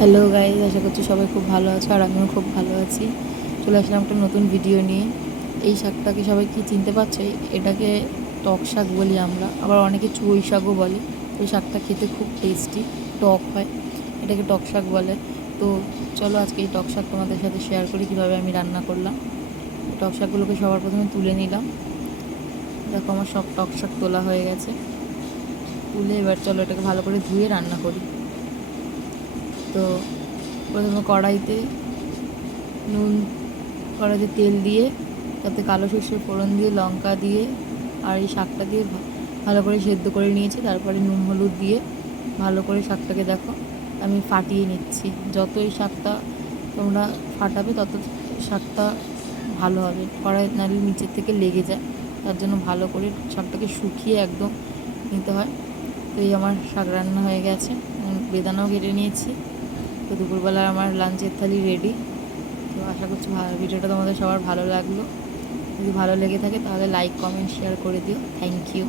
Hello guys, আশা করছি সবাই খুব ভালো আছো আর আমিও খুব ভালো আছি। চলে আসলাম একটা নতুন ভিডিও নিয়ে। এই শাকটাকে সবাই কি চিনতে পারছে? এটাকে টক শাক বলি আমরা, আবার অনেকে চুই শাকও বলে। তো এই শাকটা খেতে খুব টেস্টি, টক হয়, এটাকে টক শাক বলে। তো চলো আজকে এই টক শাক তোমাদের সাথে শেয়ার করি কীভাবে আমি রান্না করলাম। টক শাকগুলোকে সবার প্রথমে তুলে নিলাম। দেখো আমার সব টক শাক তোলা হয়ে গেছে। তুলে এবার চলো এটাকে ভালো করে ধুয়ে রান্না করি। তো প্রথমে কড়াইতে তেল দিয়ে তাতে কালো সর্ষের ফোড়ন দিয়ে লঙ্কা দিয়ে আর এই শাকটা দিয়ে ভালো করে সেদ্ধ করে নিয়েছি। তারপরে নুন হলুদ দিয়ে ভালো করে শাকটাকে দেখো আমি ফাটিয়ে নিচ্ছি। যত এই শাকটা তোমরা ফাটাবে তত শাকটা ভালো হবে, কড়াই নাহলে নিচের থেকে লেগে যায়। তার জন্য ভালো করে শাকটাকে শুকিয়ে একদম নিতে হয়। তো এই আমার শাক রান্না হয়ে গেছে, বেদানাও কেটে নিয়েছি। তো দুপুরবেলা আমার লাঞ্চের থালি রেডি। তো আশা করছি ভিডিওটা তোমাদের সবার ভালো লাগলো। যদি ভালো লেগে থাকে তাহলে লাইক কমেন্ট শেয়ার করে দিও। Thank you.